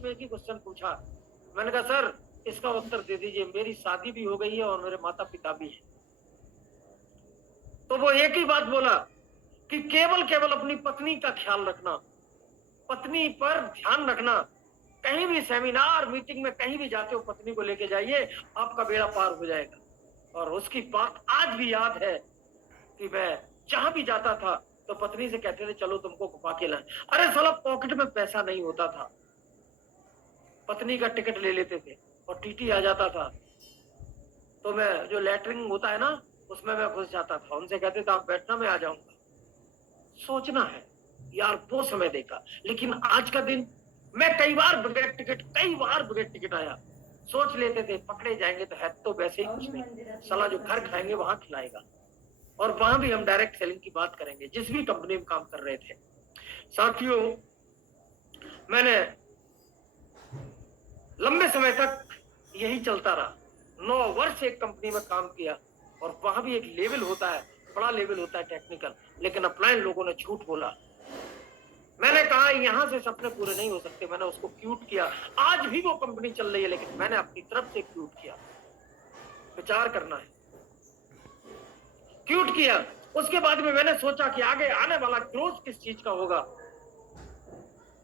Last में एक ही question पूछा। मैंने कहा सर इसका उत्तर दे दीजिए, मेरी शादी भी हो गई है और मेरे माता पिता भी हैं। तो वो एक ही बात बोला कि केवल केवल अपनी पत्नी का ख्याल रखना, पत्नी पर ध्यान रखना। कहीं भी सेमिनार मीटिंग में कहीं भी जाते हो पत्नी को लेके जाइए, आपका बेड़ा पार हो जाएगा। और उसकी बात आज भी याद है कि मैं जहां भी जाता था तो पत्नी से कहते थे चलो तुमको घुमा के लाए। अरे साला पॉकेट में पैसा नहीं होता था, पत्नी का टिकट ले लेते थे और टीटी आ जाता था तो मैं जो लेटरिंग होता है ना उसमें मैं घुस जाता था। उनसे कहते थे आप बैठना मैं आ जाऊंगा। सोचना है यार वो समय देखा। लेकिन आज का दिन मैं कई बार बगैर टिकट आया। सोच लेते थे पकड़े जाएंगे तो है तो वैसे ही कुछ नहीं, साला जो घर खाएंगे वहां खिलाएगा। और वहां भी हम डायरेक्ट सेलिंग की बात करेंगे जिस भी कंपनी में काम कर रहे थे। साथियों मैंने लंबे समय तक यही चलता रहा, 9 वर्ष एक कंपनी में काम किया। और वहां भी एक लेवल होता है, बड़ा लेवल होता है टेक्निकल, लेकिन अपलाइन लोगों ने झूठ बोला। मैंने कहा यहां से सपने पूरे नहीं हो सकते, मैंने उसको क्यूट किया। आज भी वो कंपनी चल रही है लेकिन मैंने अपनी तरफ से क्यूट किया। विचार करना है, क्यूट किया। उसके बाद में मैंने सोचा कि आगे आने वाला ग्रोथ किस चीज का होगा।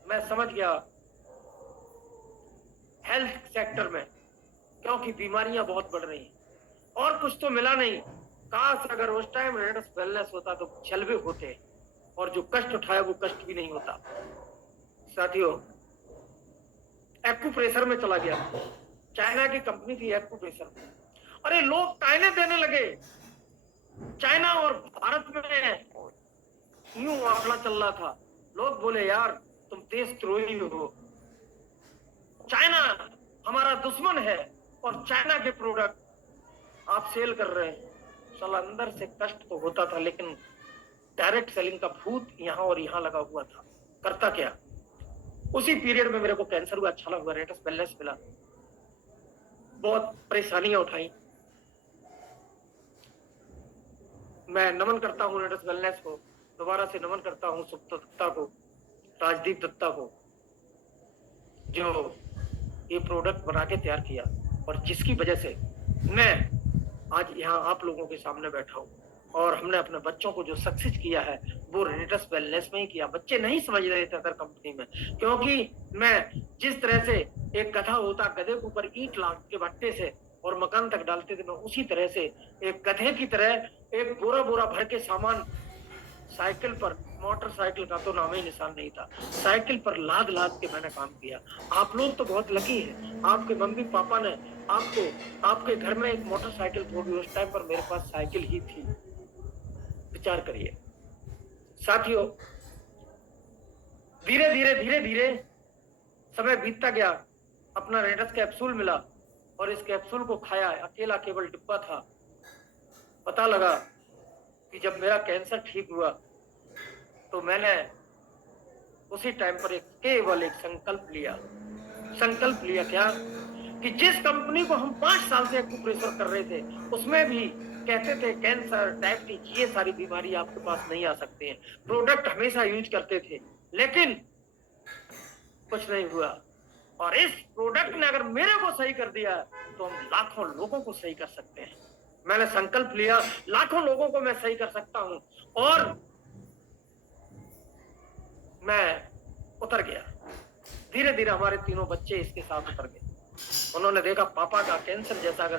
मैं समझ गया हेल्थ सेक्टर में, क्योंकि बीमारियां बहुत बढ़ रही हैं और कुछ तो मिला नहीं। काश अगर उस टाइम रेडस वेलनेस होता तो छलवे होते, और जो कष्ट उठाया वो कष्ट भी नहीं होता। साथियों एक्यूप्रेशर में चला गया, चाइना की कंपनी थी एक्यूप्रेशर। अरे लोग ताने देने लगे, चाइना और भारत में यूं आंकड़ा चल रहा था। लोग बोले यार तुम देशद्रोही हो, चाइना हमारा दुश्मन है और चाइना के प्रोडक्ट आप सेल कर रहे हैं। साला अंदर से कष्ट तो होता था, लेकिन डायरेक्ट सेलिंग का भूत यहां और यहां लगा हुआ था। करता क्या, उसी पीरियड में मेरे को कैंसर हुआ, अच्छा हुआ, रेटस वेलनेस मिला, बहुत परेशानियां उठाई। मैं नमन करता हूं रेटस वेलनेस को, दोबारा से नमन करता हूं सुप्ता दत्ता को, राजदीप दत्ता को, जो ये प्रोडक्ट बना के तैयार किया और जिसकी वजह से मैं आज यहाँ आप लोगों के सामने बैठा हूँ। और हमने अपने बच्चों को जो सक्सेस किया है वो रेडिटस वेलनेस में ही किया। बच्चे नहीं समझ रहे थे अदर कंपनी में, क्योंकि मैं जिस तरह से एक गधा होता, गधे के ऊपर ईंट लाद के भट्टे से और मकान तक डालते थे, मैं उसी तरह से एक गधे की तरह एक बोरा बोरा भर के सामान साइकिल पर, मोटरसाइकिल का तो नाम ही निशान नहीं था, साइकिल पर लाद लाद के मैंने काम किया। आप लोग तो बहुत लकी हैं, आपके मम्मी पापा ने आपको, आपके घर में एक मोटरसाइकिल होगी, उस टाइम पर मेरे पास साइकिल ही थी। विचार करिए साथियों। धीरे धीरे धीरे धीरे समय बीतता गया, अपना रेडस कैप्सूल मिला और इस कैप्सूल को खाया। अकेला केवल डिब्बा था। पता लगा कि जब मेरा कैंसर ठीक हुआ तो मैंने उसी टाइम पर केवल एक संकल्प लिया क्या, कि जिस कंपनी को हम 5 साल से एक्यूप्रेशर कर रहे थे उसमें भी कहते थे कैंसर, डायबिटीज, ये सारी बीमारी आपके पास नहीं आ सकते हैं। प्रोडक्ट हमेशा यूज करते थे लेकिन कुछ नहीं हुआ। और इस प्रोडक्ट ने अगर मेरे को सही कर दिया तो हम लाखों लोगों को सही कर सकते हैं। मैंने संकल्प लिया, लाखों लोगों को मैं सही कर सकता हूं, और मैं उतर गया। धीरे धीरे हमारे तीनों बच्चे इसके साथ उतर गए। उन्होंने देखा पापा का कैंसर जैसा अगर